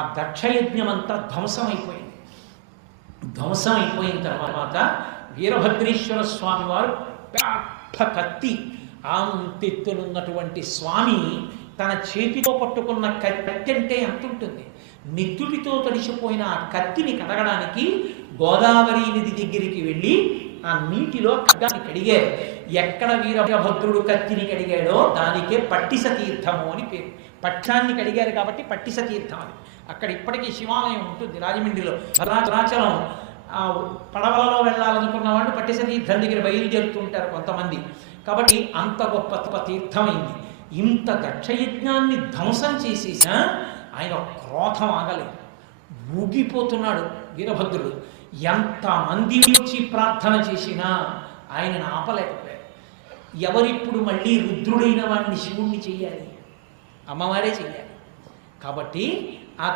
ఆ దక్షయజ్ఞమంతా ధ్వంసమైపోయింది. ధ్వంసమైపోయిన తర్వాత వీరభద్రేశ్వర స్వామి వారు పెద్ద కత్తి అంతెత్తునున్నటువంటి స్వామి తన చేతితో పట్టుకున్న కత్తి అంటే ఎంత ఉంటుంది, నెత్తుడితో తడిసిపోయిన ఆ కత్తిని కడగడానికి గోదావరి నది దగ్గరికి వెళ్ళి ఆ నీటిలో ఖడ్గాన్ని కడిగారు. ఎక్కడ వీరభద్రుడు కత్తిని కడిగాడో దానికే పట్టిస తీర్థము అని పేరు. పక్షాన్ని కడిగారు కాబట్టి పట్టిస తీర్థం అని. అక్కడ ఇప్పటికీ శివాలయం ఉంటుంది రాజమండ్రిలో. భద్రాచలం పడవలలో వెళ్ళాలనుకున్న వాళ్ళు పట్టిస తీర్థం దగ్గర బయలుదేరుతూ ఉంటారు కొంతమంది. కాబట్టి అంత గొప్ప తీర్థమైంది. ఇంత దక్షయజ్ఞాన్ని ధ్వంసం చేసేసా ఆయన క్రోధం ఆగలేదు, ఊగిపోతున్నాడు వీరభద్రుడు. ఎంతమంది వచ్చి ప్రార్థన చేసినా ఆయనను ఆపలేకపోయారు. ఎవరిప్పుడు మళ్ళీ రుద్రుడైన వాడిని శివుణ్ణి చెయ్యాలి? అమ్మవారే చెయ్యాలి. కాబట్టి ఆ